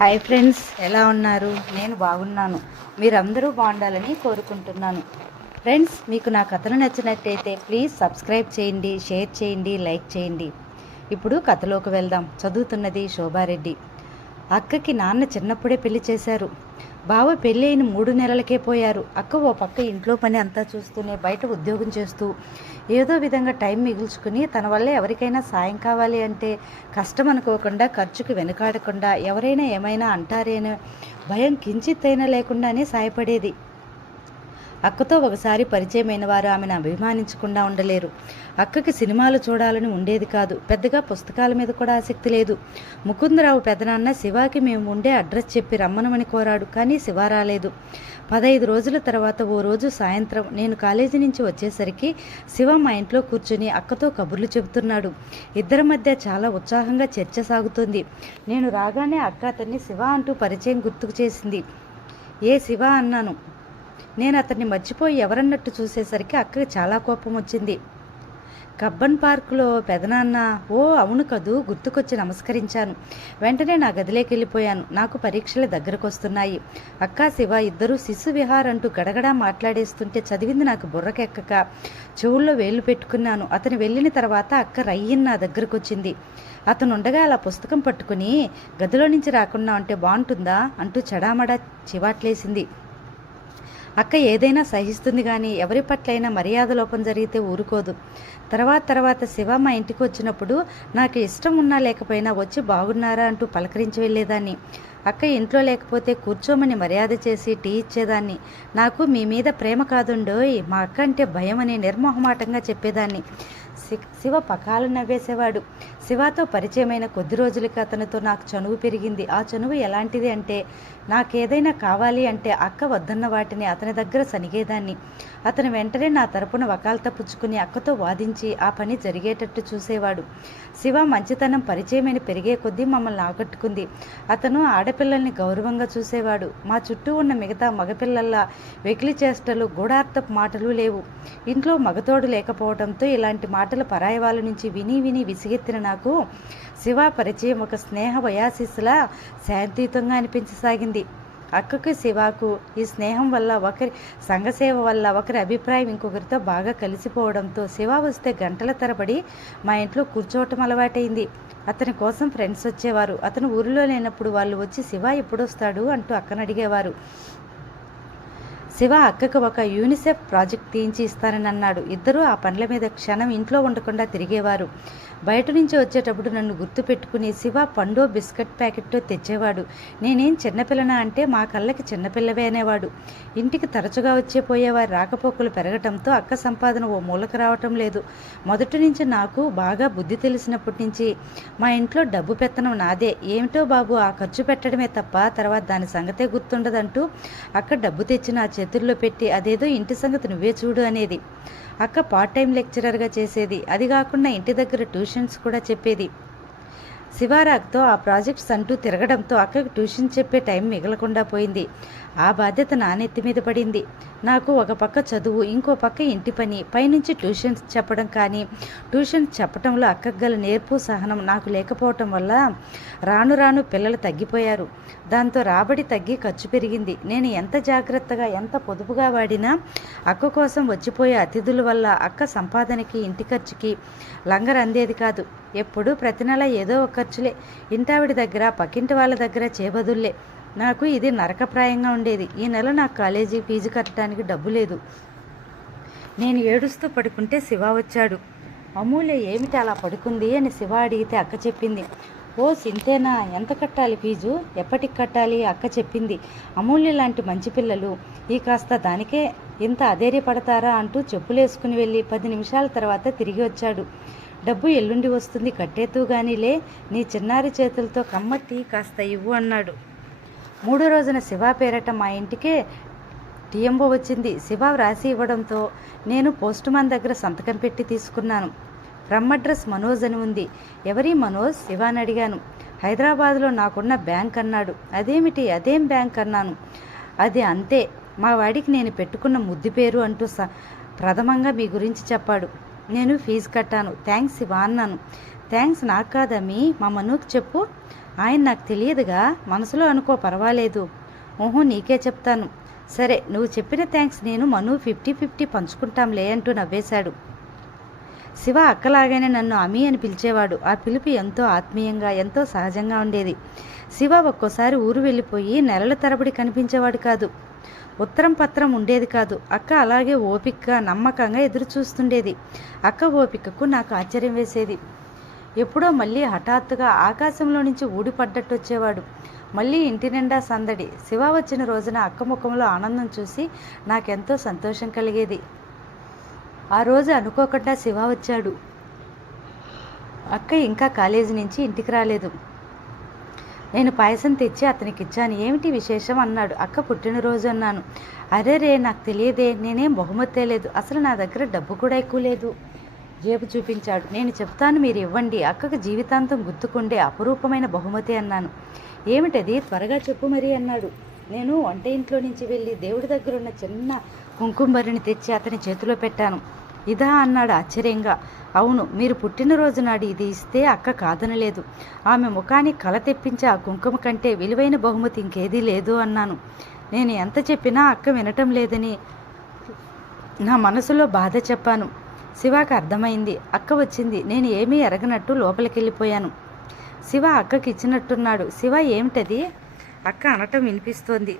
Hi friends, ఎలా ఉన్నారు? నేను బాగున్నాను. మీరందరూ బాగుండాలని కోరుకుంటున్నాను. ఫ్రెండ్స్, మీకు నా కథలు నచ్చినట్టయితే ప్లీజ్ సబ్స్క్రైబ్ చేయండి, షేర్ చేయండి, లైక్ చేయండి. ఇప్పుడు కథలోకి వెళ్దాం. చదువుతున్నది శోభారెడ్డి. అక్కకి నాన్న చిన్నప్పుడే పెళ్లి చేశారు. బావ పెళ్ళి అయిన 3 నెలలకే పోయారు. అక్క ఓ పక్క ఇంట్లో పని అంతా చూస్తూనే బయట ఉద్యోగం చేస్తూ ఏదో విధంగా టైం మిగుల్చుకుని తన వల్ల ఎవరికైనా సాయం కావాలి అంటే కష్టం అనుకోకుండా, ఖర్చుకు వెనుకాడకుండా, ఎవరైనా ఏమైనా అంటారేనో భయం కించిత్తైనా లేకుండానే సాయపడేది. అక్కతో ఒకసారి పరిచయమైన వారు ఆమెను అభిమానించకుండా ఉండలేరు. అక్కకి సినిమాలు చూడాలని ఉండేది కాదు. పెద్దగా పుస్తకాల మీద కూడా ఆసక్తి లేదు. ముకుందరావు పెదనాన్న శివాకి మేము ఉండే అడ్రస్ చెప్పి రమ్మనమని కోరాడు. కానీ శివ రాలేదు. 15 రోజుల తర్వాత ఓ రోజు సాయంత్రం నేను కాలేజీ నుంచి వచ్చేసరికి శివ మా ఇంట్లో కూర్చుని అక్కతో కబుర్లు చెబుతున్నాడు. ఇద్దరి మధ్య చాలా ఉత్సాహంగా చర్చ సాగుతుంది. నేను రాగానే అక్క అతన్ని శివ అంటూ పరిచయం గుర్తుకు చేసింది. ఏ శివ అన్నాను. నేను అతన్ని మర్చిపోయి ఎవరన్నట్టు చూసేసరికి అక్కకి చాలా కోపం వచ్చింది. కబ్బన్ పార్కులో పెదనాన్న. ఓ అవును కదూ, గుర్తుకొచ్చి నమస్కరించాను. వెంటనే నా గదిలోకి వెళ్ళిపోయాను. నాకు పరీక్షలు దగ్గరకు వస్తున్నాయి. అక్క శివ ఇద్దరూ శిశు విహార్ అంటూ గడగడా మాట్లాడేస్తుంటే చదివింది నాకు బుర్రకెక్కక చెవుల్లో వేలు పెట్టుకున్నాను. అతను వెళ్ళిన తర్వాత అక్క రయ్యన్ నా దగ్గరకు వచ్చింది. అతను ఉండగా అలా పుస్తకం పట్టుకుని గదిలో నుంచి రాకుండా ఉంటే బాగుంటుందా అంటూ చడామడా చివాట్లేసింది. అక్క ఏదైనా సహిస్తుంది కానీ ఎవరి పట్లైనా మర్యాద లోపం జరిగితే ఊరుకోదు. తర్వాత శివ మా ఇంటికి వచ్చినప్పుడు నాకు ఇష్టం ఉన్నా లేకపోయినా వచ్చి బాగున్నారా అంటూ పలకరించి వెళ్ళేదాన్ని. అక్క ఇంట్లో లేకపోతే కూర్చోమని మర్యాద చేసి టీ ఇచ్చేదాన్ని. నాకు మీ మీద ప్రేమ కాదుండోయ్, మా అక్క అంటే భయం అని నిర్మోహమాటంగా చెప్పేదాన్ని. శివ పకాలు నవ్వేసేవాడు. శివతో పరిచయమైన కొద్ది రోజులకి అతనితో నాకు చనువు పెరిగింది. ఆ చనువు ఎలాంటిది అంటే, నాకేదైనా కావాలి అంటే అక్క వద్దన్న వాటిని అతని దగ్గర సనిగేదాన్ని. అతను వెంటనే నా తరపున వకాల్తా పుచ్చుకుని అక్కతో వాదించి ఆ పని జరిగేటట్టు చూసేవాడు. శివ మంచితనం పరిచయమైన పెరిగే కొద్దీ మమ్మల్ని ఆకట్టుకుంది. అతను ఆడపిల్లల్ని గౌరవంగా చూసేవాడు. మా చుట్టూ ఉన్న మిగతా మగపిల్లల్లా వెకిలి చేష్టలు, గూఢార్థపు మాటలు లేవు. ఇంట్లో మగతోడు లేకపోవడంతో ఇలాంటి మాటలు పరాయి వాళ్ళ నుంచి విని విని విసిగెత్తిన నాకు శివ పరిచయం ఒక స్నేహ వయాశిస్సులా శాంతియుతంగా అనిపించసాగింది. అక్కకు శివకు ఈ స్నేహం వల్ల, ఒకరి సంఘసేవ వల్ల ఒకరి అభిప్రాయం ఇంకొకరితో బాగా కలిసిపోవడంతో శివ వస్తే గంటల తరబడి మా ఇంట్లో కూర్చోవటం అలవాటైంది. అతని కోసం ఫ్రెండ్స్ వచ్చేవారు. అతను ఊరిలో లేనప్పుడు వాళ్ళు వచ్చి శివ ఎప్పుడొస్తాడు అంటూ అక్కను అడిగేవారు. శివ అక్కకు ఒక యూనిసెఫ్ ప్రాజెక్ట్ తీయించి ఇస్తానని అన్నాడు. ఇద్దరూ ఆ పనుల మీద క్షణం ఇంట్లో ఉండకుండా తిరిగేవారు. బయట నుంచి వచ్చేటప్పుడు నన్ను గుర్తు పెట్టుకుని శివ పండో బిస్కెట్ ప్యాకెట్టో తెచ్చేవాడు. నేనేం చిన్నపిల్లనా అంటే మా కళ్ళకి చిన్నపిల్లవే అనేవాడు. ఇంటికి తరచుగా పోయేవారి రాకపోకలు పెరగటంతో అక్క సంపాదన ఓ మూలకు రావటం లేదు. మొదటి నుంచి నాకు బాగా బుద్ధి తెలిసినప్పటి నుంచి మా ఇంట్లో డబ్బు పెత్తనం నాదే. ఏమిటో బాబు, ఆ ఖర్చు పెట్టడమే తప్ప తర్వాత దాని సంగతే గుర్తుండదంటూ అక్క డబ్బు తెచ్చి నా చేతుల్లో పెట్టి అదేదో ఇంటి సంగతి నువ్వే చూడు అనేది. అక్క పార్ట్ టైం లెక్చరర్గా చేసేది. అది కాకుండా ఇంటి దగ్గర ట్యూషన్స్ కూడా చెప్పేది. శివారాగ్తో ఆ ప్రాజెక్ట్స్ అంటూ తిరగడంతో అక్కకి ట్యూషన్ చెప్పే టైం మిగలకుండా పోయింది. ఆ బాధ్యత నా నెత్తి మీద పడింది. నాకు ఒక పక్క చదువు, ఇంకో పక్క ఇంటి పని, పైనుంచి ట్యూషన్స్ చెప్పడం. కానీ ట్యూషన్స్ చెప్పడంలో అక్కకు గల నేర్పు, సహనం నాకు లేకపోవటం వల్ల రాను రాను పిల్లలు తగ్గిపోయారు. దాంతో రాబడి తగ్గి ఖర్చు పెరిగింది. నేను ఎంత జాగ్రత్తగా, ఎంత పొదుపుగా వాడినా అక్క కోసం వచ్చిపోయే అతిథుల వల్ల అక్క సంపాదనకి, ఇంటి ఖర్చుకి లంగర్ అందేది కాదు. ఎప్పుడూ ప్రతి నెల ఏదో ఒక ఖర్చులే. ఇంటావిడి దగ్గర, పక్కింటి వాళ్ళ దగ్గర చేబదుల్లే. నాకు ఇది నరకప్రాయంగా ఉండేది. ఈ నెల నాకు కాలేజీ ఫీజు కట్టడానికి డబ్బు లేదు. నేను ఏడుస్తూ పడుకుంటే శివ వచ్చాడు. అమూల్య ఏమిటి అలా పడుకుంది అని శివ అడిగితే అక్క చెప్పింది. ఓ సింతేనా, ఎంత కట్టాలి ఫీజు, ఎప్పటికి కట్టాలి? అక్క చెప్పింది. అమూల్య లాంటి మంచి పిల్లలు ఈ కాస్త దానికే ఇంత అధైర్యపడతారా అంటూ చెప్పులేసుకుని వెళ్ళి 10 నిమిషాల తర్వాత తిరిగి వచ్చాడు. డబ్బు ఎల్లుండి వస్తుంది, కట్టేతూ గానీలే, నీ చిన్నారి చేతులతో కమ్మట్టి కాస్త ఇవ్వు అన్నాడు. 3వ రోజున శివ పేరట మా ఇంటికే టీఎంఓ వచ్చింది. శివ వ్రాసి ఇవ్వడంతో నేను పోస్ట్ మ్యాన్ దగ్గర సంతకం పెట్టి తీసుకున్నాను. ఫ్రమ్ అడ్రస్ మనోజ్ అని ఉంది. ఎవరి మనోజ్? శివ అని అడిగాను. హైదరాబాద్లో నాకున్న బ్యాంక్ అన్నాడు. అదేమిటి, అదేం బ్యాంక్ అన్నాను. అది అంతే, మా వాడికి నేను పెట్టుకున్న ముద్దు పేరు అంటూ ప్రథమంగా మీ గురించి చెప్పాడు. నేను ఫీజు కట్టాను. థ్యాంక్స్ శివ అన్నాను. థ్యాంక్స్ నాకు కాదమ్మీ, మా మనుకు చెప్పు. ఆయన నాకు తెలియదుగా. మనసులో అనుకో, పర్వాలేదు. ఓహో, నీకే చెప్తాను. సరే, నువ్వు చెప్పిన థ్యాంక్స్ నేను మను 50-50 పంచుకుంటాంలే అంటూ నవ్వేశాడు. శివ అక్కలాగానే నన్ను అమీ అని పిలిచేవాడు. ఆ పిలుపు ఎంతో ఆత్మీయంగా, ఎంతో సహజంగా ఉండేది. శివ ఒక్కోసారి ఊరు వెళ్ళిపోయి నెలల తరబడి కనిపించేవాడు కాదు. ఉత్తరం పత్రం ఉండేది కాదు. అక్క అలాగే ఓపికగా, నమ్మకంగా ఎదురు చూస్తుండేది. అక్క ఓపికకు నాకు ఆశ్చర్యం వేసేది. ఎప్పుడో మళ్ళీ హఠాత్తుగా ఆకాశంలో నుంచి ఊడిపడ్డట్టు వచ్చేవాడు. మళ్ళీ ఇంటి నిండా సందడి. శివ వచ్చిన రోజున అక్క ముఖంలో ఆనందం చూసి నాకెంతో సంతోషం కలిగేది. ఆ రోజు అనుకోకుండా శివ వచ్చాడు. అక్క ఇంకా కాలేజీ నుంచి ఇంటికి రాలేదు. నేను పాయసం తెచ్చి అతనికి ఇచ్చాను. ఏమిటి విశేషం అన్నాడు. అక్క పుట్టినరోజు అన్నాను. అరే రే, నాకు తెలియదే, నేనేం బహుమతి తేలేదు. అసలు నా దగ్గర డబ్బు కూడా ఎక్కువ లేదు. జేబు చూపించాడు. నేను చెప్తాను, మీరు ఇవ్వండి. అక్కకు జీవితాంతం గుర్తుకుండే అపురూపమైన బహుమతి అన్నాను. ఏమిటది, త్వరగా చెప్పు మరి అన్నాడు. నేను వంట ఇంట్లో నుంచి వెళ్ళి దేవుడి దగ్గర ఉన్న చిన్న కుంకుమరిని తెచ్చి అతని చేతిలో పెట్టాను. ఇదా అన్నాడు ఆశ్చర్యంగా. అవును, మీరు పుట్టినరోజు నాడు ఇది ఇస్తే అక్క కాదనలేదు. ఆమె ముఖానికి కళ తెప్పించే ఆ కుంకుమ కంటే విలువైన బహుమతి ఇంకేదీ లేదు అన్నాను. నేను ఎంత చెప్పినా అక్క వినటం లేదని నా మనసులో బాధ చెప్పాను. శివాకి అర్థమైంది. అక్క వచ్చింది. నేను ఏమీ ఎరగనట్టు లోపలికి వెళ్ళిపోయాను. శివ అక్కకి ఇచ్చినట్టున్నాడు. శివ, ఏమిటది? అక్క అనటం వినిపిస్తోంది.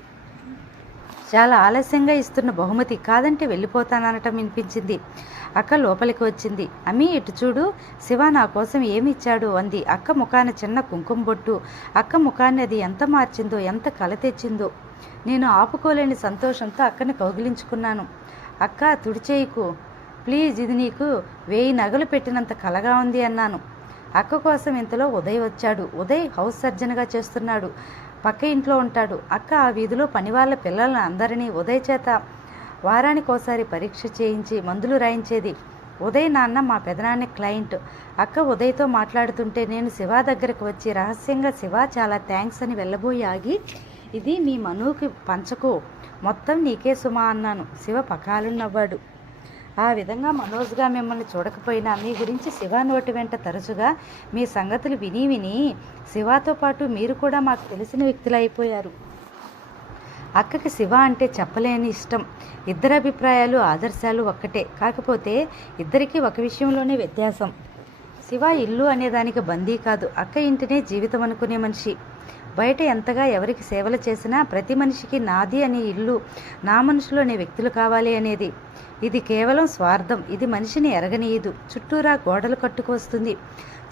చాలా ఆలస్యంగా ఇస్తున్న బహుమతి, కాదంటే వెళ్ళిపోతాననటం వినిపించింది. అక్క లోపలికి వచ్చింది. అమ్మీ, ఇటు చూడు, శివ నా కోసం ఏమి ఇచ్చాడు అంది. అక్క ముఖాన చిన్న కుంకుమ బొట్టు. అక్క ముఖాన్ని అది ఎంత మార్చిందో, ఎంత కల తెచ్చిందో. నేను ఆపుకోలేని సంతోషంతో అక్కని కౌగిలించుకున్నాను. అక్క, తుడిచేయకు ప్లీజ్, ఇది నీకు 1000 నగలు పెట్టినంత కలగా ఉంది అన్నాను. అక్క కోసం ఇంతలో ఉదయ్ వచ్చాడు. ఉదయ్ హౌస్ సర్జన్గా చేస్తున్నాడు. పక్క ఇంట్లో ఉంటాడు. అక్క ఆ వీధిలో పనివాళ్ళ పిల్లలను అందరినీ ఉదయ్ చేత వారానికి ఒకసారి పరీక్ష చేయించి మందులు రాయించేది. ఉదయ్ నాన్న మా పెదనాన్న క్లయింట్. అక్క ఉదయ్తో మాట్లాడుతుంటే నేను శివ దగ్గరకు వచ్చి రహస్యంగా, శివ చాలా థ్యాంక్స్ అని వెళ్ళబోయి ఆగి, ఇది మీ మనుకి పంచకు, మొత్తం నీకే సుమా అన్నాను. శివ పకాలను నవ్వాడు. ఆ విధంగా మనోజ్గా మిమ్మల్ని చూడకపోయినా మీ గురించి శివ నోటి వెంట తరచుగా మీ సంగతులు విని విని శివతో పాటు మీరు కూడా మాకు తెలిసిన వ్యక్తులు అయిపోయారు. అక్కకి శివ అంటే చెప్పలేని ఇష్టం. ఇద్దరి అభిప్రాయాలు, ఆదర్శాలు ఒక్కటే. కాకపోతే ఇద్దరికీ ఒక విషయంలోనే వ్యత్యాసం. శివ ఇల్లు అనేదానికి బందీ కాదు. అక్క ఇంటినే జీవితం అనుకునే మనిషి. బయట ఎంతగా ఎవరికి సేవలు చేసినా ప్రతి మనిషికి నాది అనే ఇల్లు, నా మనసులోనే వ్యక్తులు కావాలి అనేది. ఇది కేవలం స్వార్థం. ఇది మనిషిని ఎరగనీయదు. చుట్టూరా గోడలు కట్టుకొస్తుంది,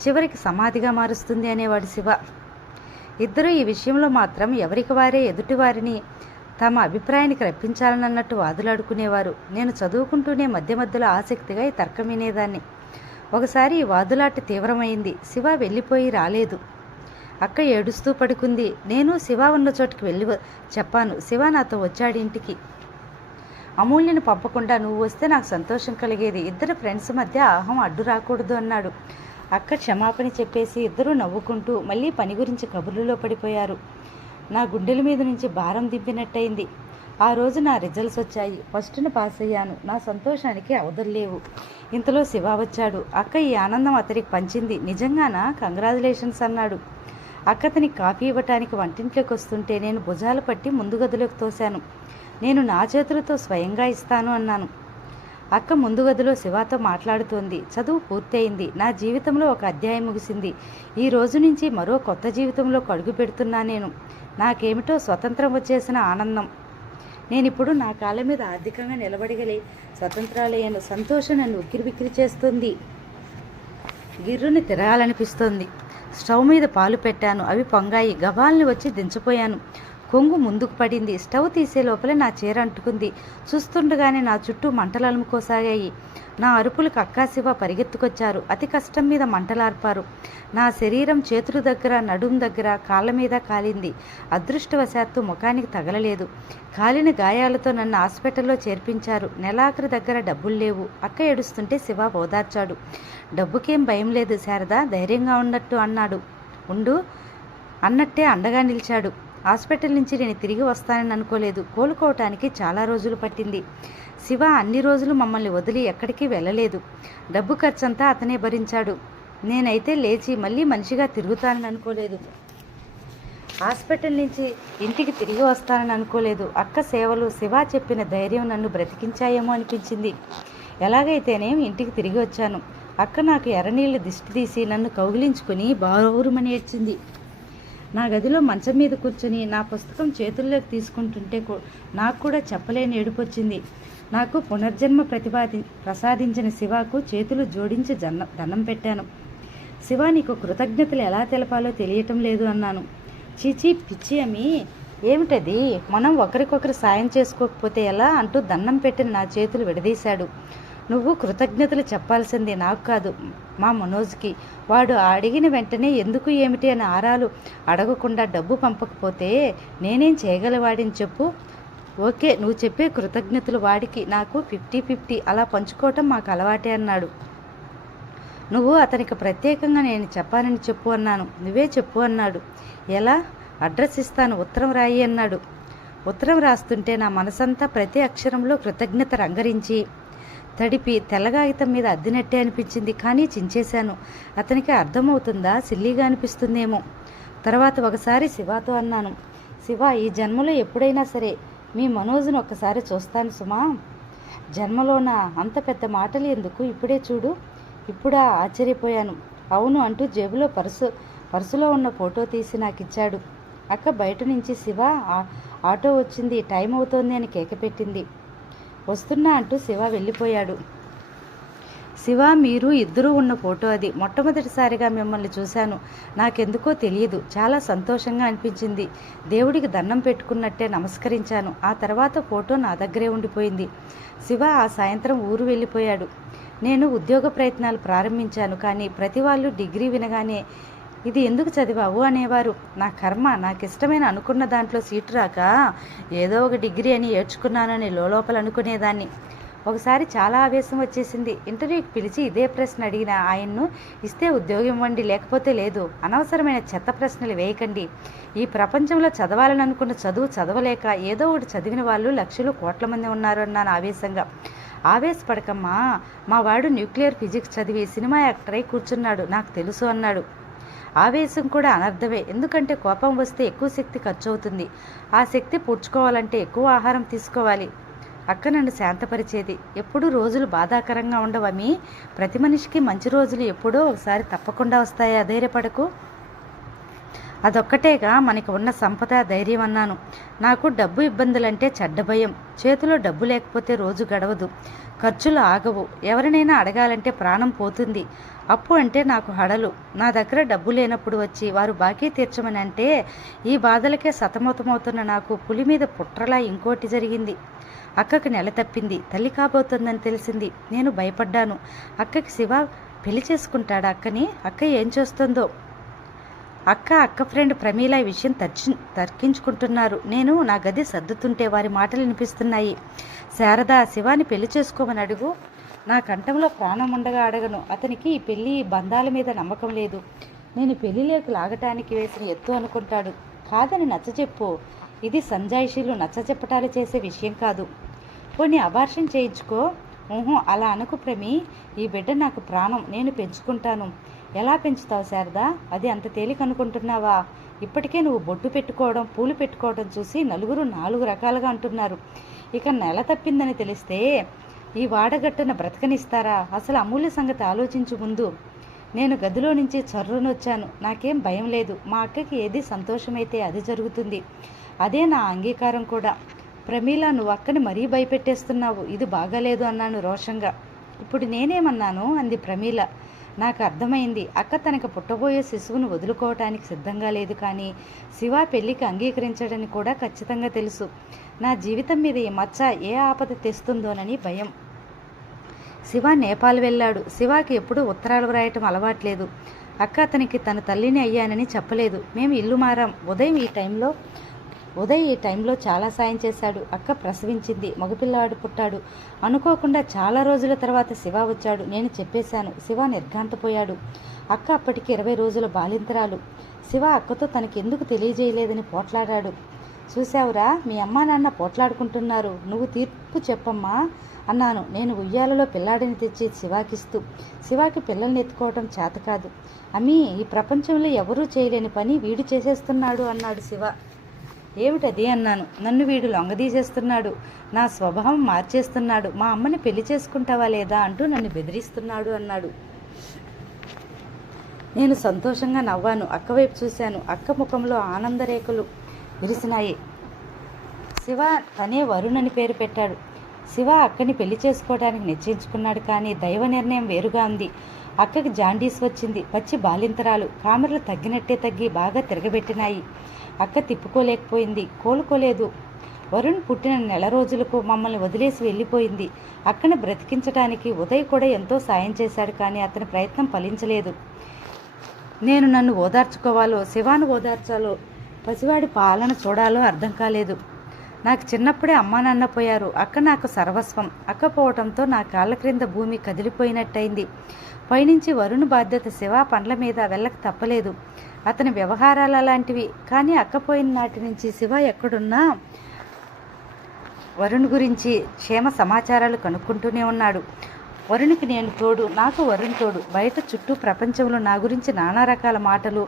చివరికి సమాధిగా మారుస్తుంది అనేవాడు శివ. ఇద్దరూ ఈ విషయంలో మాత్రం ఎవరికి వారే ఎదుటివారిని తమ అభిప్రాయానికి రప్పించాలన్నట్టు వాదులాడుకునేవారు. నేను చదువుకుంటూనే మధ్య మధ్యలో ఆసక్తిగా ఈ తర్కం వినేదాన్ని. ఒకసారి ఈ వాదులాట తీవ్రమైంది. శివ వెళ్ళిపోయి రాలేదు. అక్క ఏడుస్తూ పడుకుంది. నేను శివ ఉన్న చోటుకి వెళ్ళి చెప్పాను. శివ నాతో వచ్చాడు ఇంటికి. అమూల్యను పంపకుండా నువ్వు వస్తే నాకు సంతోషం కలిగేది. ఇద్దరు ఫ్రెండ్స్ మధ్య అహం అడ్డు రాకూడదు అన్నాడు. అక్క క్షమాపణ చెప్పేసి ఇద్దరూ నవ్వుకుంటూ మళ్ళీ పని గురించి కబుర్లలో పడిపోయారు. నా గుండెల మీద నుంచి భారం దింపినట్టయింది. ఆ రోజు నా రిజల్ట్స్ వచ్చాయి. ఫస్ట్ను పాస్ అయ్యాను. నా సంతోషానికి అవధుల్లేవు. ఇంతలో శివ వచ్చాడు. అక్క ఈ ఆనందం అతనికి పంచింది. నిజంగానా? కంగ్రాచులేషన్స్ అన్నాడు. అక్క అతనికి కాఫీ ఇవ్వటానికి వంటింట్లోకి వస్తుంటే నేను భుజాలు పట్టి ముందు గదిలోకి తోశాను. నేను నా చేతులతో స్వయంగా ఇస్తాను అన్నాను. అక్క ముందు గదిలో శివతో మాట్లాడుతోంది. చదువు పూర్తయింది. నా జీవితంలో ఒక అధ్యాయం ముగిసింది. ఈ రోజు నుంచి మరో కొత్త జీవితంలో అడుగు పెడుతున్నా నేను. నాకేమిటో స్వతంత్రం వచ్చేసిన ఆనందం. నేనిప్పుడు నా కాళ్ళ మీద ఆర్థికంగా నిలబడగలి స్వతంత్రాలయ్యాను. సంతోషం నన్ను ఉక్కిరిబిక్కిరి చేస్తుంది. గిర్రుని తిరగాలనిపిస్తోంది. స్టవ్ మీద పాలు పెట్టాను. అవి పొంగాయి. గబాల్ని వచ్చి దించిపోయాను. కొంగు ముందుకు పడింది. స్టవ్ తీసే లోపలే నా చీర అంటుకుంది. చూస్తుండగానే నా చుట్టూ మంటలు అలుముకోసాగాయి. నా అరుపులకు అక్కా శివ పరిగెత్తుకొచ్చారు. అతి కష్టం మీద మంటలార్పారు. నా శరీరం చేతుల దగ్గర, నడుం దగ్గర, కాళ్ళ మీద కాలింది. అదృష్టవశాత్తు ముఖానికి తగలలేదు. కాలిన గాయాలతో నన్ను హాస్పిటల్లో చేర్పించారు. నెలాఖరు దగ్గర డబ్బులు లేవు. అక్క ఏడుస్తుంటే శివ ఓదార్చాడు. డబ్బుకేం భయం లేదు శారదా, ధైర్యంగా ఉన్నట్టు అన్నాడు. ఉండు అన్నట్టే అండగా నిలిచాడు. హాస్పిటల్ నుంచి నేను తిరిగి వస్తానని అనుకోలేదు. కోలుకోవటానికి చాలా రోజులు పట్టింది. శివ అన్ని రోజులు మమ్మల్ని వదిలి ఎక్కడికి వెళ్ళలేదు. డబ్బు ఖర్చంతా అతనే భరించాడు. నేనైతే లేచి మళ్ళీ మనిషిగా తిరుగుతానని అనుకోలేదు. హాస్పిటల్ నుంచి ఇంటికి తిరిగి వస్తానని అనుకోలేదు. అక్క సేవలు, శివ చెప్పిన ధైర్యం నన్ను బ్రతికించాయేమో అనిపించింది. ఎలాగైతేనేం ఇంటికి తిరిగి వచ్చాను. అక్క నాకు ఎర్రనీళ్ళు దిష్టి తీసి నన్ను కౌగిలించుకుని బావురుమని ఏడ్చింది. నా గదిలో మంచం మీద కూర్చొని నా పుస్తకం చేతుల్లోకి తీసుకుంటుంటే నాకు కూడా చెప్పలేని ఏడుపొచ్చింది. నాకు పునర్జన్మ ప్రసాదించిన శివకు చేతులు జోడించి దండం పెట్టాను. శివ, నీకు కృతజ్ఞతలు ఎలా తెలపాలో తెలియటం లేదు అన్నాను. చీచీ పిచ్చి అమ్మి, ఏమిటది? మనం ఒకరికొకరు సాయం చేసుకోకపోతే ఎలా అంటూ దండం పెట్టిన నా చేతులు విడదీశాడు. నువ్వు కృతజ్ఞతలు చెప్పాల్సింది నాకు కాదు, మా మనోజ్కి. వాడు అడిగిన వెంటనే ఎందుకు ఏమిటి అని ఆరాలు అడగకుండా డబ్బు పంపకపోతే నేనేం చేయగలవాడిని చెప్పు. ఓకే, నువ్వు చెప్పే కృతజ్ఞతలు వాడికి నాకు 50-50 అలా పంచుకోవటం మాకు అలవాటే అన్నాడు. నువ్వు అతనికి ప్రత్యేకంగా నేను చెప్పానని చెప్పు అన్నాను. నువ్వే చెప్పు అన్నాడు. ఎలా? అడ్రస్ ఇస్తాను, ఉత్తరం రాయి అన్నాడు. ఉత్తరం రాస్తుంటే నా మనసంతా ప్రతి అక్షరంలో కృతజ్ఞత రంగరించి తడిపి తెల్లగాగితం మీద అద్దినట్టే అనిపించింది. కానీ చించేశాను. అతనికి అర్థమవుతుందా, సిల్లీగా అనిపిస్తుందేమో. తర్వాత ఒకసారి శివతో అన్నాను, శివ, ఈ జన్మలో ఎప్పుడైనా సరే మీ మనోజ్ను ఒక్కసారి చూస్తాను సుమా. జన్మలోనా? అంత పెద్ద మాటలు ఎందుకు, ఇప్పుడే చూడు. ఇప్పుడా? ఆశ్చర్యపోయాను. అవును అంటూ జేబులో పర్సులో ఉన్న ఫోటో తీసి నాకు ఇచ్చాడు. అక్క బయట నుంచి, శివ ఆటో వచ్చింది, టైం అవుతోంది అని కేక పెట్టింది. వస్తున్నా అంటూ శివ వెళ్ళిపోయాడు. శివ, మీరు ఇద్దరూ ఉన్న ఫోటో అది. మొట్టమొదటిసారిగా మిమ్మల్ని చూశాను. నాకెందుకో తెలియదు, చాలా సంతోషంగా అనిపించింది. దేవుడికి దండం పెట్టుకున్నట్టే నమస్కరించాను. ఆ తర్వాత ఫోటో నా దగ్గరే ఉండిపోయింది. శివ ఆ సాయంత్రం ఊరు వెళ్ళిపోయాడు. నేను ఉద్యోగ ప్రయత్నాలు ప్రారంభించాను. కానీ ప్రతి వాళ్ళు డిగ్రీ వినగానే ఇది ఎందుకు చదివావు అనేవారు. నా కర్మ, నాకు ఇష్టమైన అనుకున్న దాంట్లో సీటు రాక ఏదో ఒక డిగ్రీ అని ఏడ్చుకున్నానని లోపల అనుకునేదాన్ని. ఒకసారి చాలా ఆవేశం వచ్చేసింది. ఇంటర్వ్యూకి పిలిచి ఇదే ప్రశ్న అడిగిన ఆయన్ను, ఇస్తే ఉద్యోగం ఇవ్వండి, లేకపోతే లేదు. అనవసరమైన చెత్త ప్రశ్నలు వేయకండి. ఈ ప్రపంచంలో చదవాలని అనుకున్న చదువు చదవలేక ఏదో ఒకటి చదివిన వాళ్ళు లక్షలు కోట్ల మంది ఉన్నారు అన్నాను ఆవేశంగా. ఆవేశపడకమ్మా, మా వాడు న్యూక్లియర్ ఫిజిక్స్ చదివి సినిమా యాక్టర్ అయి కూర్చున్నాడు, నాకు తెలుసు అన్నాడు. ఆవేశం కూడా అనర్థమే. ఎందుకంటే కోపం వస్తే ఎక్కువ శక్తి ఖర్చు అవుతుంది. ఆ శక్తి పుచ్చుకోవాలంటే ఎక్కువ ఆహారం తీసుకోవాలి. అక్క నన్ను శాంతపరిచేది. ఎప్పుడూ రోజులు బాధాకరంగా ఉండవమి. ప్రతి మనిషికి మంచి రోజులు ఎప్పుడో ఒకసారి తప్పకుండా వస్తాయి, అధైర్యపడకు. అదొక్కటేగా మనకి ఉన్న సంపద, ధైర్యం అన్నాను. నాకు డబ్బు ఇబ్బందులంటే చెడ్డ భయం. చేతిలో డబ్బు లేకపోతే రోజు గడవదు, ఖర్చులు ఆగవు. ఎవరినైనా అడగాలంటే ప్రాణం పోతుంది. అప్పు అంటే నాకు హడలు. నా దగ్గర డబ్బు లేనప్పుడు వచ్చి వారు బాకీ తీర్చమని అంటే ఈ బాధలకే సతమతమవుతున్న నాకు పులి మీద పుట్రలా ఇంకోటి జరిగింది. అక్కకి నెల తప్పింది, తల్లి కాబోతుందని తెలిసింది. నేను భయపడ్డాను. అక్కకి శివ పెళ్లి చేసుకుంటాడా అక్కని? అక్క ఏం చేస్తుందో? అక్క ఫ్రెండ్ ప్రమీల ఈ విషయం తర్కించుకుంటున్నారు. నేను నా గది సర్దుతుంటే వారి మాటలు వినిపిస్తున్నాయి. శారద, శివాని పెళ్లి చేసుకోమని అడుగు. నా కంఠంలో ప్రాణం ఉండగా అడగను. అతనికి ఈ పెళ్లి బంధాల మీద నమ్మకం లేదు. నేను పెళ్లిలోకి లాగటానికి వేసిన ఎత్తు అనుకుంటాడు. కాదని నచ్చచెప్పు. ఇది సంజాయిషీలు నచ్చచెప్పటాలు చేసే విషయం కాదు. పోనీ అబార్షన్ చేయించుకో. అలా అనుకు ప్రమి. ఈ బిడ్డ నాకు ప్రాణం, నేను పెంచుకుంటాను. ఎలా పెంచుతావు శారదా? అది అంత తేలిక అనుకుంటున్నావా? ఇప్పటికే నువ్వు బొట్టు పెట్టుకోవడం, పూలు పెట్టుకోవడం చూసి నలుగురు 4 రకాలుగా అంటున్నారు. ఇక నెల తప్పిందని తెలిస్తే ఈ వాడగట్టున బ్రతకనిస్తారా? అసలు అమూల్య సంగతి ఆలోచించు ముందు. నేను గదిలో నుంచి చర్రునొచ్చాను. నాకేం భయం లేదు. మా అక్కకి ఏది సంతోషమైతే అది జరుగుతుంది. అదే నా అంగీకారం కూడా. ప్రమీల, నువ్వు అక్కని మరీ భయపెట్టేస్తున్నావు. ఇది బాగాలేదు అన్నాను రోషంగా. ఇప్పుడు నేనేమన్నాను అంది ప్రమీల. నాకు అర్థమైంది. అక్క తనకు పుట్టబోయే శిశువును వదులుకోవటానికి సిద్ధంగా లేదు. కానీ శివ పెళ్లికి అంగీకరించడని కూడా ఖచ్చితంగా తెలుసు. నా జీవితం మీద ఈ మచ్చ ఏ ఆపద తెస్తుందోనని భయం. శివ నేపాల్ వెళ్ళాడు. శివాకి ఎప్పుడూ ఉత్తరాలు వ్రాయటం అలవాట్లేదు. అక్క అతనికి తన తల్లిని అయ్యానని చెప్పలేదు. మేము ఇల్లు మారాం. ఉదయ్ ఈ టైంలో చాలా సాయం చేశాడు. అక్క ప్రసవించింది, మగపిల్లవాడు పుట్టాడు. అనుకోకుండా చాలా రోజుల తర్వాత శివ వచ్చాడు. నేను చెప్పేశాను. శివ నిర్ఘాంతపోయాడు. అక్క అప్పటికి 20 రోజుల బాలింతరాలు. శివ అక్కతో తనకెందుకు తెలియజేయలేదని పోట్లాడాడు. చూశావురా, మీ అమ్మా నాన్న పోట్లాడుకుంటున్నారు. నువ్వు తీర్పు చెప్పమ్మా అన్నాను నేను ఉయ్యాలలో పిల్లాడిని తెచ్చి శివాకిస్తూ. శివాకి పిల్లల్ని ఎత్తుకోవటం చేత కాదు అమ్మీ, ఈ ప్రపంచంలో ఎవరూ చేయలేని పని వీడు చేసేస్తున్నాడు అన్నాడు శివ. ఏమిటది అన్నాను. నన్ను వీడు లొంగదీసేస్తున్నాడు, నా స్వభావం మార్చేస్తున్నాడు, మా అమ్మని పెళ్లి చేసుకుంటావా లేదా అంటూ నన్ను బెదిరిస్తున్నాడు అన్నాడు. నేను సంతోషంగా నవ్వాను. అక్క వైపు చూశాను. అక్క ముఖంలో ఆనందరేఖలు విరిసినాయి. శివ తనే వరుణ్ అని పేరు పెట్టాడు. శివ అక్కని పెళ్లి చేసుకోవడానికి నిశ్చయించుకున్నాడు. కానీ దైవ నిర్ణయం వేరుగా ఉంది. అక్కకి జాండీస్ వచ్చింది. పచ్చి బాలింతరాలు. కామెరలు తగ్గినట్టే తగ్గి బాగా తిరగబెట్టినాయి. అక్క తిప్పుకోలేకపోయింది, కోలుకోలేదు. వరుణ్ పుట్టిన నెల రోజులకు మమ్మల్ని వదిలేసి వెళ్ళిపోయింది. అక్కని బ్రతికించడానికి ఉదయ్ కూడా ఎంతో సాయం చేశాడు. కానీ అతని ప్రయత్నం ఫలించలేదు. నేను నన్ను ఓదార్చుకోవాలో శివాను ఓదార్చాలో, పసివాడి పాలన చూడాలో అర్థం కాలేదు. నాకు చిన్నప్పుడే అమ్మా నాన్న పోయారు. అక్క నాకు సర్వస్వం. అక్క పోవటంతో నా కాళ్ళ క్రింద భూమి కదిలిపోయినట్టయింది. పైనుంచి వరుణ్ బాధ్యత శివ పండ్ల మీద వెళ్ళక తప్పలేదు. అతని వ్యవహారాలు అలాంటివి. కానీ అక్క పోయిన నాటి నుంచి శివ ఎక్కడున్నా వరుణ్ గురించి క్షేమ సమాచారాలు కనుక్కుంటూనే ఉన్నాడు. వరుణ్కి నేను తోడు, నాకు వరుణ్ తోడు. బయట చుట్టూ ప్రపంచంలో నా గురించి నానా రకాల మాటలు,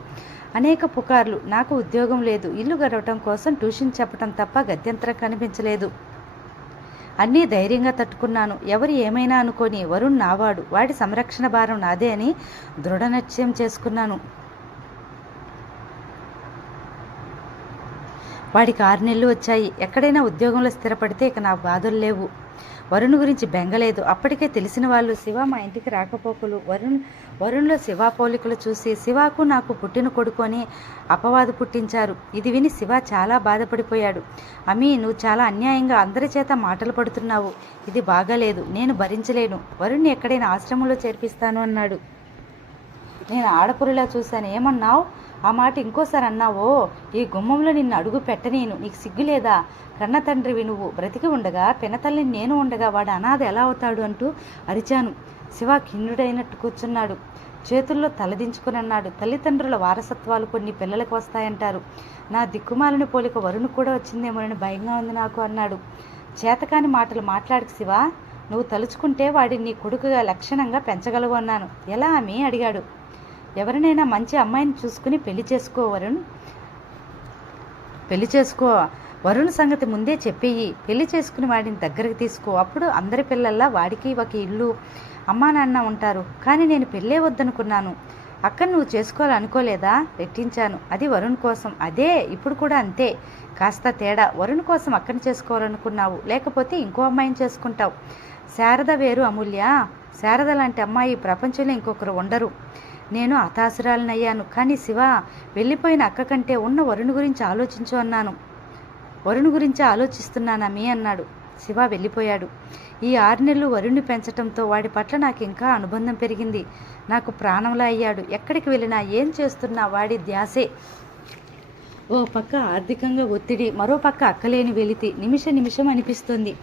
అనేక పుకార్లు. నాకు ఉద్యోగం లేదు. ఇల్లు గడవటం కోసం ట్యూషన్ చెప్పటం తప్ప గత్యంతరం కనిపించలేదు. అన్నీ ధైర్యంగా తట్టుకున్నాను. ఎవరు ఏమైనా అనుకొని వరుణ్ నావాడు, వాడి సంరక్షణ భారం నాదే అని దృఢ నిశ్చయం చేసుకున్నాను. వాడికి 6 నెలలు వచ్చాయి. ఎక్కడైనా ఉద్యోగంలో స్థిరపడితే ఇక నా బాధలు లేవు. వరుణ్ గురించి బెంగలేదు. అప్పటికే తెలిసిన వాళ్ళు శివ మా ఇంటికి రాకపోకలు, వరుణ్లో శివ పోలికలు చూసి శివాకు నాకు పుట్టిన కొడుకు అని అపవాదు పుట్టించారు. ఇది విని శివ చాలా బాధపడిపోయాడు. అమ్మీ, నువ్వు చాలా అన్యాయంగా అందరి చేత మాటలు పడుతున్నావు. ఇది బాగాలేదు, నేను భరించలేను. వరుణ్ని ఎక్కడైనా ఆశ్రమంలో చేర్పిస్తాను అన్నాడు. నేను ఆడపురిలా చూశాను. ఏమన్నావు? ఆ మాట ఇంకోసారి అన్నావో ఈ గుమ్మంలో నిన్ను అడుగు పెట్టనేను. నీకు సిగ్గులేదా? కన్న తండ్రివి నువ్వు. బ్రతికి ఉండగా పినతల్లిని నేను ఉండగా వాడు అనాథ ఎలా అవుతాడు అంటూ అరిచాను. శివ ఖిన్నుడైనట్టు కూర్చున్నాడు. చేతుల్లో తలదించుకుని అన్నాడు. తల్లిదండ్రుల వారసత్వాలు కొన్ని పిల్లలకు వస్తాయంటారు. నా దిక్కుమాలని పోలిక వరుణ్ కూడా వచ్చిందేమోనని భయంగా ఉంది నాకు అన్నాడు. చేతకాని మాటలు మాట్లాడకు శివ. నువ్వు తలుచుకుంటే వాడిని నీ కొడుకుగా లక్షణంగా పెంచగలవు అన్నాను. ఎలా అని అడిగాడు. ఎవరినైనా మంచి అమ్మాయిని చూసుకుని పెళ్లి చేసుకో వరుణ్. పెళ్లి చేసుకో. వరుణ్ సంగతి ముందే చెప్పేయి. పెళ్లి చేసుకుని వాడిని దగ్గరికి తీసుకో. అప్పుడు అందరి పిల్లల్లా వాడికి ఒక ఇల్లు, అమ్మా నాన్న ఉంటారు. కానీ నేను పెళ్ళే వద్దనుకున్నాను. అక్కను నువ్వు చేసుకోవాలనుకోలేదా? రెట్టించాను. అది వరుణ్ కోసం. అదే ఇప్పుడు కూడా అంతే, కాస్త తేడా. వరుణ్ కోసం అక్కని చేసుకోవాలనుకున్నావు, లేకపోతే ఇంకో అమ్మాయిని చేసుకుంటావు. శారద వేరు అమూల్య. శారద లాంటి అమ్మాయి ప్రపంచంలో ఇంకొకరు ఉండరు. నేను హతాశురాలనయ్యాను. కానీ శివ, వెళ్ళిపోయిన అక్క కంటే ఉన్న వరుణ్ గురించి ఆలోచించు అన్నాను. వరుణ్ గురించి ఆలోచిస్తున్నానమ్మీ అన్నాడు. శివ వెళ్ళిపోయాడు. ఈ 6 నెలలు వరుణ్ణి పెంచడంతో వాడి పట్ల నాకు ఇంకా అనుబంధం పెరిగింది. నాకు ప్రాణంలా అయ్యాడు. ఎక్కడికి వెళ్ళినా ఏం చేస్తున్నా వాడి ధ్యాసే. ఓ పక్క ఆర్థికంగా ఒత్తిడి, మరో పక్క అక్కలేని వెలితి. నిమిషం అనిపిస్తుంది.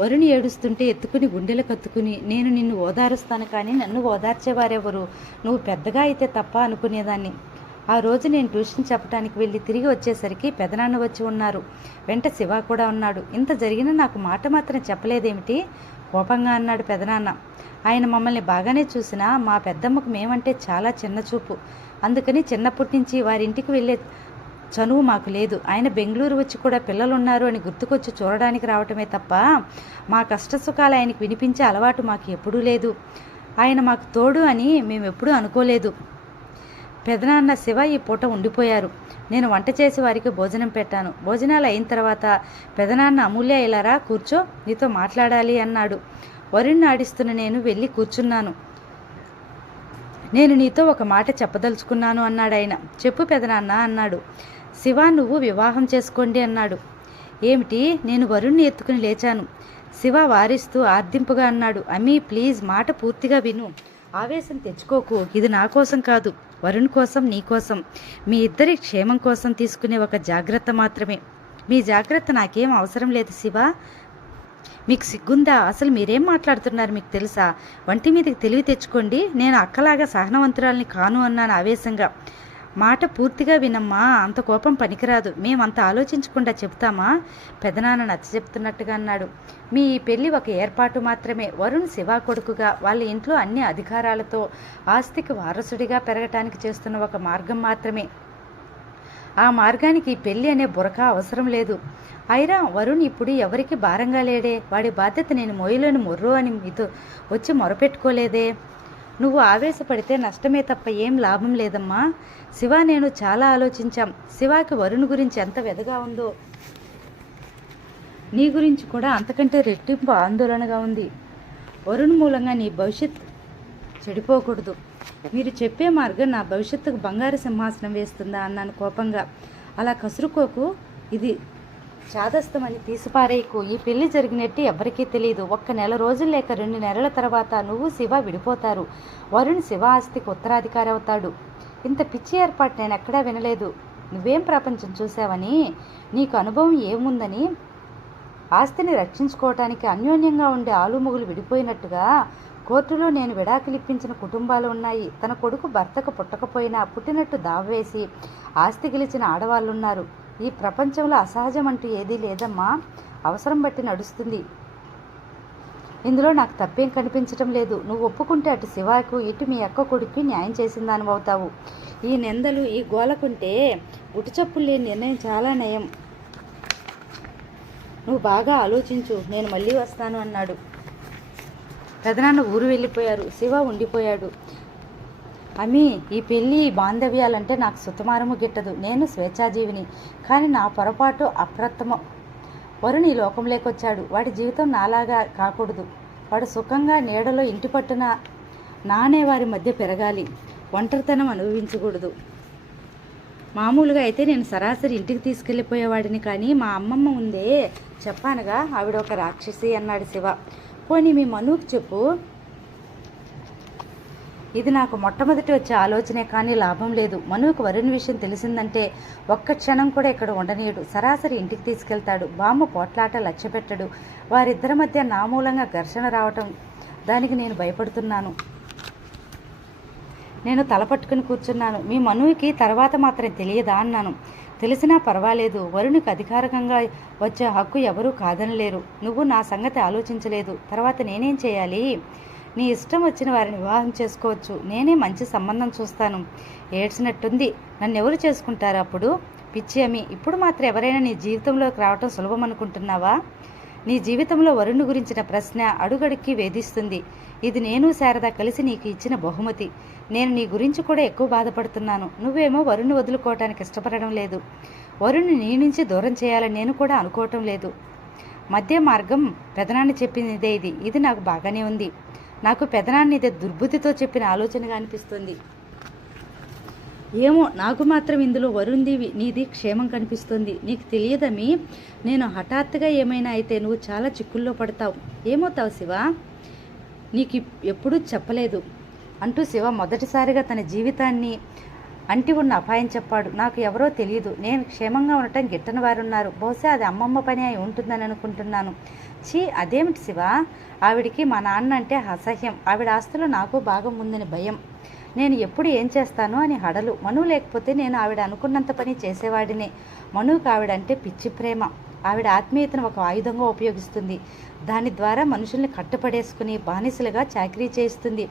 వరుణ్ ఏడుస్తుంటే ఎత్తుకుని గుండెలు కత్తుకుని నేను నిన్ను ఓదారుస్తాను, కానీ నన్ను ఓదార్చేవారెవరు? నువ్వు పెద్దగా అయితే తప్ప అనుకునేదాన్ని. ఆ రోజు నేను ట్యూషన్ చెప్పడానికి వెళ్ళి తిరిగి వచ్చేసరికి పెదనాన్న వచ్చి ఉన్నారు. వెంట శివ కూడా ఉన్నాడు. ఇంత జరిగినా నాకు మాట మాత్రం చెప్పలేదేమిటి? కోపంగా అన్నాడు పెదనాన్న. ఆయన మమ్మల్ని బాగానే చూసినా మా పెద్దమ్మకు మేమంటే చాలా చిన్న చూపు. అందుకని చిన్నప్పటి నుంచి వారింటికి వెళ్ళే చనువు మాకు లేదు. ఆయన బెంగళూరు వచ్చి కూడా పిల్లలున్నారు అని గుర్తుకొచ్చి చూడడానికి రావటమే తప్ప మా కష్టసుఖాలు ఆయనకి వినిపించే అలవాటు మాకు ఎప్పుడూ లేదు. ఆయన మాకు తోడు అని మేము ఎప్పుడూ అనుకోలేదు. పెదనాన్న శివ ఈ పూట ఉండిపోయారు. నేను వంట చేసి వారికి భోజనం పెట్టాను. భోజనాలు అయిన తర్వాత పెదనాన్న అమూల్య ఇలారా కూర్చో, నీతో మాట్లాడాలి అన్నాడు. వరుణ్ణి ఆడిస్తున్న నేను వెళ్ళి కూర్చున్నాను. నేను నీతో ఒక మాట చెప్పదలుచుకున్నాను అన్నాడు ఆయన. చెప్పు పెదనాన్న అన్నాడు. శివ, నువ్వు వివాహం చేసుకోండి అన్నాడు. ఏమిటి? నేను వరుణ్ణి ఎత్తుకుని లేచాను. శివ వారిస్తూ ఆర్దింపుగా అన్నాడు. అమ్మీ ప్లీజ్, మాట పూర్తిగా విను. ఆవేశం తెచ్చుకోకు. ఇది నా కోసం కాదు, వరుణ్ కోసం, నీ కోసం, మీ ఇద్దరి క్షేమం కోసం తీసుకునే ఒక జాగ్రత్త మాత్రమే. మీ జాగ్రత్త నాకేం అవసరం లేదు శివ. మీకు సిగ్గుందా? అసలు మీరేం మాట్లాడుతున్నారు మీకు తెలుసా? వంటి మీదకి తెలివి తెచ్చుకోండి. నేను అక్కలాగా సహనవంతురాల్ని కాను అన్నాను ఆవేశంగా. మాట పూర్తిగా వినమ్మా, అంత కోపం పనికిరాదు. మేమంత ఆలోచించకుండా చెప్తామా? పెదనాన్న నచ్చ చెప్తున్నట్టుగా అన్నాడు. మీ ఈ పెళ్లి ఒక ఏర్పాటు మాత్రమే. వరుణ్ శివ కొడుకుగా వాళ్ళ ఇంట్లో అన్ని అధికారాలతో ఆస్తికి వారసుడిగా పెరగటానికి చేస్తున్న ఒక మార్గం మాత్రమే. ఆ మార్గానికి ఈ పెళ్లి అనే బురక అవసరం లేదు. అయినా వరుణ్ ఇప్పుడు ఎవరికి భారంగా లేడే. వాడి బాధ్యత నేను మోయలేను మొర్రో అని మీతో వచ్చి మొరపెట్టుకోలేదే. నువ్వు ఆవేశపడితే నష్టమే తప్ప ఏం లాభం లేదమ్మా. శివ నేను చాలా ఆలోచించాం. శివాకి వరుణ్ గురించి ఎంత వెదగా ఉందో నీ గురించి కూడా అంతకంటే రెట్టింపు ఆందోళనగా ఉంది. వరుణ్ మూలంగా నీ భవిష్యత్ చెడిపోకూడదు. మీరు చెప్పే మార్గం నా భవిష్యత్తుకు బంగారు సింహాసనం వేస్తుందా అన్నాను కోపంగా. అలా కసురుకోకు, ఇది చాదస్తమని తీసిపారేయకు. ఈ పెళ్లి జరిగినట్టు ఎవరికీ తెలియదు. 1 నెల రోజులు లేక 2 నెలల తర్వాత నువ్వు శివ విడిపోతారు. వరుణ్ శివ ఆస్తికి ఉత్తరాధికారి అవుతాడు. ఇంత పిచ్చి ఏర్పాటు నేను ఎక్కడా వినలేదు. నువ్వేం ప్రపంచం చూసావని, నీకు అనుభవం ఏముందని, ఆస్తిని రక్షించుకోవటానికి అన్యోన్యంగా ఉండే ఆలుమొగులు విడిపోయినట్టుగా కోర్టులో నేను విడాకులిప్పించిన కుటుంబాలు ఉన్నాయి. తన కొడుకు భర్తకు పుట్టకపోయినా పుట్టినట్టు దావేసి ఆస్తి గెలిచిన ఆడవాళ్ళున్నారు. ఈ ప్రపంచంలో అసహజం అంటూ ఏదీ లేదమ్మా. అవసరం బట్టి నడుస్తుంది. ఇందులో నాకు తప్పేం కనిపించటం లేదు. నువ్వు ఒప్పుకుంటే అటు శివాకు ఇటు మీ అక్క కొడుక్కి న్యాయం చేసిందాని అవుతావు. ఈ నిందలు ఈ గోలకుంటే గుటిచప్పులు లేని నిర్ణయం చాలా నయం. నువ్వు బాగా ఆలోచించు, నేను మళ్ళీ వస్తాను అన్నాడు. పెదనాన్న ఊరు వెళ్ళిపోయారు. శివ ఉండిపోయాడు. అమ్మీ, ఈ పెళ్ళి బాంధవ్యాలంటే నాకు సుతమారము గిట్టదు. నేను స్వేచ్ఛాజీవిని. కానీ నా పొరపాటు అప్రత్తమం. వరుణ్ ఈ లోకంలోకొచ్చాడు. వాడి జీవితం నాలాగా కాకూడదు. వాడు సుఖంగా నీడలో ఇంటి పట్టున నానే వారి మధ్య పెరగాలి. ఒంటరితనం అనుభవించకూడదు. మామూలుగా అయితే నేను సరాసరి ఇంటికి తీసుకెళ్ళిపోయేవాడిని. కానీ మా అమ్మమ్మ ఉందే, చెప్పానుగా, ఆవిడ ఒక రాక్షసి అన్నాడు శివ. పోనీ మీ మనువుకి చెప్పు. ఇది నాకు మొట్టమొదటి వచ్చే ఆలోచనే, కానీ లాభం లేదు. మనువుకు వరుణ్ విషయం తెలిసిందంటే ఒక్క క్షణం కూడా ఇక్కడ ఉండనీయడు. సరాసరి ఇంటికి తీసుకెళ్తాడు. బామ్మ పోట్లాట లక్ష్యపెట్టడు. వారిద్దరి మధ్య నా మూలంగా ఘర్షణ రావటం, దానికి నేను భయపడుతున్నాను. నేను తలపట్టుకుని కూర్చున్నాను. మీ మనువుకి తర్వాత మాత్రం తెలియదా అన్నాను. తెలిసినా పర్వాలేదు. వరుణ్కి అధికారికంగా వచ్చే హక్కు ఎవరూ కాదనలేరు. నువ్వు నా సంగతి ఆలోచించలేదు. తర్వాత నేనేం చేయాలి? నీ ఇష్టం వచ్చిన వారిని వివాహం చేసుకోవచ్చు. నేనే మంచి సంబంధం చూస్తాను. ఏడ్చినట్టుంది. నన్ను ఎవరు చేసుకుంటారు అప్పుడు? పిచ్చి అమ్మి, ఇప్పుడు మాత్రం ఎవరైనా నీ జీవితంలోకి రావటం సులభం అనుకుంటున్నావా? నీ జీవితంలో వరుణ్ గురించిన ప్రశ్న అడుగడుక్కి వేధిస్తుంది. ఇది నేను శారద కలిసి నీకు ఇచ్చిన బహుమతి. నేను నీ గురించి కూడా ఎక్కువ బాధపడుతున్నాను. నువ్వేమో వరుణ్ వదులుకోవటానికి ఇష్టపడడం లేదు. వరుణ్ నీ నుంచి దూరం చేయాలని నేను కూడా అనుకోవటం లేదు. మధ్య మార్గం పెదనాన్ని చెప్పినదే ఇది. ఇది నాకు బాగానే ఉంది. నాకు పెదనాన్ని ఇదే దుర్బుద్ధితో చెప్పిన ఆలోచనగా అనిపిస్తుంది. ఏమో, నాకు మాత్రం ఇందులో వరుణ్ది నీది క్షేమం కనిపిస్తుంది. నీకు తెలియదమి, నేను హఠాత్తుగా ఏమైనా అయితే నువ్వు చాలా చిక్కుల్లో పడతావు. ఏమవుతావు శివ? నీకు ఎప్పుడూ చెప్పలేదు అంటూ శివ మొదటిసారిగా తన జీవితాన్ని అంటి ఉన్న అపాయం చెప్పాడు. నాకు ఎవరో తెలియదు. నేను క్షేమంగా ఉండటం గిట్టని వారున్నారు. బహుశా అది అమ్మమ్మ పని అయి ఉంటుందని అనుకుంటున్నాను. ఛీ, అదేమిటి శివ? ఆవిడికి మా నాన్న అంటే అసహ్యం. ఆవిడ ఆస్తులు నాకు భాగం ఉందని భయం. నేను ఎప్పుడు ఏం చేస్తాను అని హడలు. మనువు లేకపోతే నేను ఆవిడ అనుకున్నంత పని చేసేవాడినే. మనువుకి ఆవిడంటే పిచ్చి ప్రేమ. ఆవిడ ఆత్మీయతను ఒక ఆయుధంగా ఉపయోగిస్తుంది. దాని ద్వారా మనుషుల్ని కట్టుపడేసుకుని బానిసలుగా చాకరీ చేయిస్తుంది.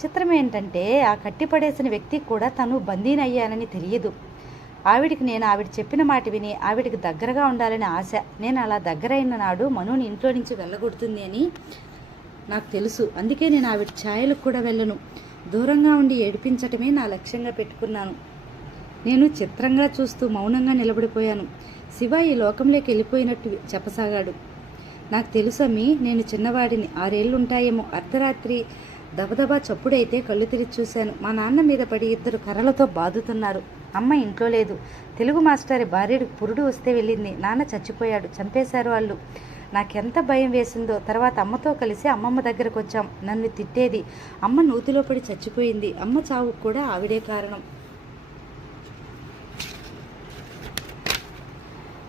చిత్రం ఏంటంటే ఆ కట్టిపడేసిన వ్యక్తి కూడా తను బందీనయ్యానని తెలియదు. ఆవిడికి నేను ఆవిడ చెప్పిన మాట విని ఆవిడికి దగ్గరగా ఉండాలని ఆశ. నేను అలా దగ్గరైన నాడు మనుని ఇంట్లో నుంచి వెళ్ళగొడుతుంది అని నాకు తెలుసు. అందుకే నేను ఆవిడ ఛాయలకు కూడా వెళ్ళను. దూరంగా ఉండి ఏడిపించటమే నా లక్ష్యంగా పెట్టుకున్నాను. నేను చిత్రంగా చూస్తూ మౌనంగా నిలబడిపోయాను. శివ ఈ లోకంలోకి వెళ్ళిపోయినట్టు చెప్పసాగాడు. నాకు తెలుసమ్మి, నేను చిన్నవాడిని, 6 ఏళ్ళు ఉంటాయేమో. అర్ధరాత్రి దబదబా చప్పుడైతే కళ్ళు తిరిగి చూశాను. మా నాన్న మీద పడి 2 కర్రలతో బాదుతున్నారు. అమ్మ ఇంట్లో లేదు. తెలుగు మాస్టర్ భార్యకు పురుడు వస్తే వెళ్ళింది. నాన్న చచ్చిపోయాడు. చంపేశారు వాళ్ళు. నాకెంత భయం వేసిందో. తర్వాత అమ్మతో కలిసి అమ్మమ్మ దగ్గరకు వచ్చాం. నన్ను తిట్టేది. అమ్మ నూతిలో పడి చచ్చిపోయింది. అమ్మ చావుకు కూడా ఆవిడే కారణం.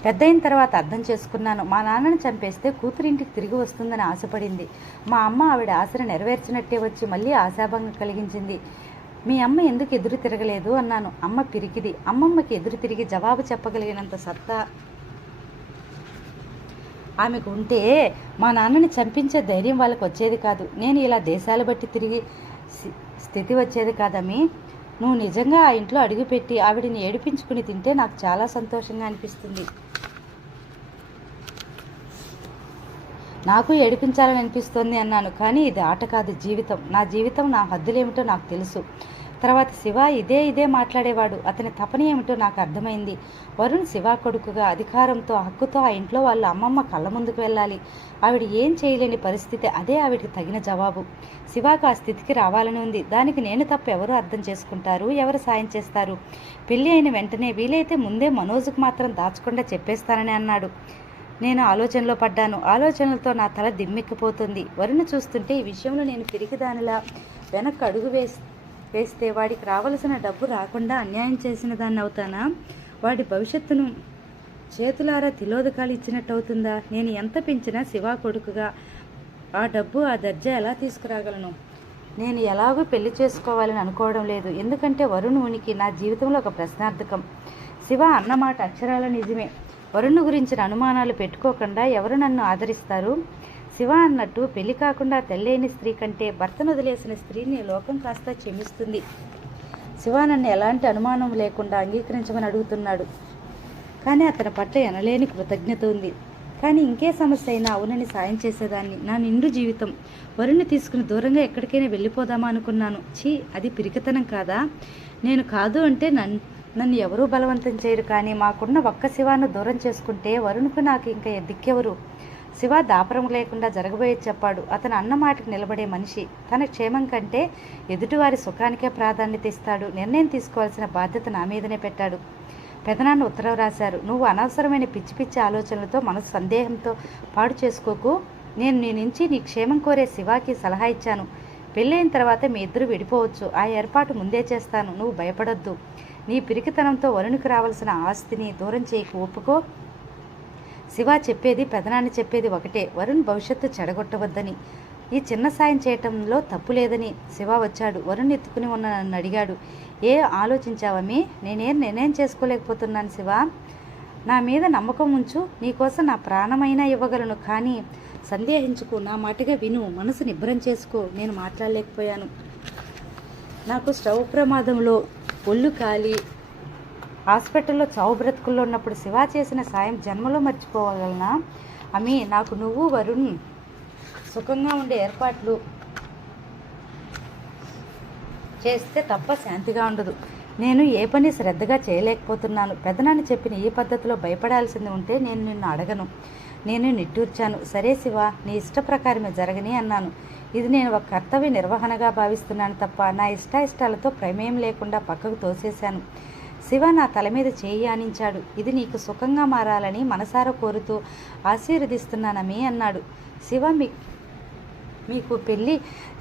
పెద్దయిన తర్వాత అర్థం చేసుకున్నాను. మా నాన్నను చంపేస్తే కూతురింటికి తిరిగి వస్తుందని ఆశపడింది. మా అమ్మ ఆవిడ ఆశను నెరవేర్చినట్టే వచ్చి మళ్ళీ ఆశాభంగం కలిగించింది. మీ అమ్మ ఎందుకు ఎదురు తిరగలేదు అన్నాను. అమ్మ పిరికిది. అమ్మమ్మకి ఎదురు తిరిగి జవాబు చెప్పగలిగినంత సత్తా ఆమెకు ఉంటే మా నాన్నని చంపించే ధైర్యం వాళ్ళకి వచ్చేది కాదు. నేను ఇలా దేశాలు బట్టి తిరిగి స్థితి వచ్చేది కాదమ్మి. నువ్వు నిజంగా ఆ ఇంట్లో అడుగుపెట్టి ఆవిడని ఏడిపించుకుని తింటే నాకు చాలా సంతోషంగా అనిపిస్తుంది. నాకు ఏడిపించాలని అనిపిస్తోంది అన్నాను. కానీ ఇది ఆట కాదు, జీవితం. నా జీవితం, నా హద్దులేమిటో నాకు తెలుసు. తర్వాత శివ ఇదే మాట్లాడేవాడు. అతని తపన ఏమిటో నాకు అర్థమైంది. వరుణ్ శివ కొడుకుగా అధికారంతో హక్కుతో ఆ ఇంట్లో వాళ్ళ అమ్మమ్మ కళ్ళ ముందుకు వెళ్ళాలి. ఆవిడ ఏం చేయలేని పరిస్థితి. అదే ఆవిడికి తగిన జవాబు. శివాకు ఆ స్థితికి రావాలని ఉంది. దానికి నేను తప్ప ఎవరు అర్థం చేసుకుంటారు, ఎవరు సాయం చేస్తారు? పెళ్ళి అయిన వెంటనే వీలైతే ముందే మనోజ్కు మాత్రం దాచకుండా చెప్పేస్తానని అన్నాడు. నేను ఆలోచనలో పడ్డాను. ఆలోచనలతో నా తల దిమ్మెక్కిపోతుంది. వరుణ్ చూస్తుంటే ఈ విషయంలో నేను పిరికిదానిలా వెనక్కి అడుగు వేస్తే వాడికి రావలసిన డబ్బు రాకుండా అన్యాయం చేసిన దాన్ని అవుతానా? వాడి భవిష్యత్తును చేతులారా తిలోదకాలు ఇచ్చినట్టు అవుతుందా? నేను ఎంత పెంచినా శివ కొడుకుగా ఆ డబ్బు, ఆ దర్జా ఎలా తీసుకురాగలను? నేను ఎలాగో పెళ్లి చేసుకోవాలని అనుకోవడం లేదు. ఎందుకంటే వరుణ్ ఉనికి నా జీవితంలో ఒక ప్రశ్నార్థకం. శివ అన్నమాట అక్షరాల నిజమే. వరుణ్ గురించిన అనుమానాలు పెట్టుకోకుండా ఎవరు నన్ను ఆదరిస్తారు? శివ అన్నట్టు పెళ్లి కాకుండా తెల్లేని స్త్రీ కంటే భర్తను వదిలేసిన స్త్రీని లోకం కాస్త క్షమిస్తుంది. శివ నన్ను ఎలాంటి అనుమానం లేకుండా అంగీకరించమని అడుగుతున్నాడు. కానీ అతని పట్ల ఎనలేని కృతజ్ఞత ఉంది. కానీ ఇంకే సమస్య అయినా అవునని సాయం చేసేదాన్ని. నా నిండు జీవితం వరుణ్ణి తీసుకుని దూరంగా ఎక్కడికైనా వెళ్ళిపోదామా అనుకున్నాను. అది పిరికితనం కాదా? నేను కాదు అంటే నన్ను ఎవరూ బలవంతం చేయరు. కానీ మాకున్న ఒక్క శివాను దూరం చేసుకుంటే వరుణ్కు నాకు ఇంకా దిక్కెవరు? శివ దాపరం లేకుండా జరగబోయేది చెప్పాడు. అతను అన్న మాటకు నిలబడే మనిషి. తన క్షేమం కంటే ఎదుటివారి సుఖానికే ప్రాధాన్యత ఇస్తాడు. నిర్ణయం తీసుకోవాల్సిన బాధ్యత నా మీదనే పెట్టాడు. పెదనాన్న ఉత్తరం రాశారు. నువ్వు అనవసరమైన పిచ్చి పిచ్చి ఆలోచనలతో మనసు సందేహంతో పాడు చేసుకోకు. నేను నీ నుంచి నీ క్షేమం కోరే శివాకి సలహా ఇచ్చాను. పెళ్ళైన తర్వాత మీ ఇద్దరు విడిపోవచ్చు. ఆ ఏర్పాటు ముందే చేస్తాను. నువ్వు భయపడొద్దు. నీ పిరికితనంతో వరుణ్కి రావాల్సిన ఆస్తిని దూరం చేయకు. ఒప్పుకో. శివ చెప్పేది, పెదనాన్ని చెప్పేది ఒకటే. వరుణ్ భవిష్యత్తు చెడగొట్టవద్దని. ఈ చిన్న సాయం చేయటంలో తప్పు లేదని. శివ వచ్చాడు. వరుణ్ ఎత్తుకుని ఉన్న నన్ను అడిగాడు. ఆలోచించావమ్మి? నేనేం చేసుకోలేకపోతున్నాను శివ. నా మీద నమ్మకం ఉంచు. నీకోసం నా ప్రాణమైనా ఇవ్వగలను. కానీ సందేహించుకు. నా మాటగా విను. మనసు నిబ్బరం చేసుకో. నేను మాట్లాడలేకపోయాను. నాకు స్టవ్ ప్రమాదంలో ఒళ్ళు కాలి హాస్పిటల్లో చావు బ్రతుకుల్లో ఉన్నప్పుడు శివ చేసిన సాయం జన్మలో మర్చిపోగలనా? అమ్మి, నాకు నువ్వు వరుణ్ సుఖంగా ఉండే ఏర్పాట్లు చేస్తే తప్ప శాంతిగా ఉండదు. నేను ఏ పని శ్రద్ధగా చేయలేకపోతున్నాను. పెదనాన్ని చెప్పిన ఈ పద్ధతిలో భయపడాల్సింది ఉంటే నేను నిన్ను అడగను. నేను నిట్టూర్చాను. సరే శివ, నీ ఇష్ట ప్రకారమే జరగని అన్నాను. ఇది నేను ఒక కర్తవ్య నిర్వహణగా భావిస్తున్నాను తప్ప నా ఇష్టాలతో ప్రమేయం లేకుండా పక్కకు తోసేశాను. శివ నా తల మీద చేయి ఆనించాడు. ఇది నీకు సుఖంగా మారాలని మనసారా కోరుతూ ఆశీర్వదిస్తున్నానని అన్నాడు. శివ మీకు పెళ్ళి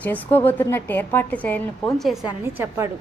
చేసుకోబోతున్నట్టు ఏర్పాట్లు చేయాలని ఫోన్ చేశానని చెప్పాడు.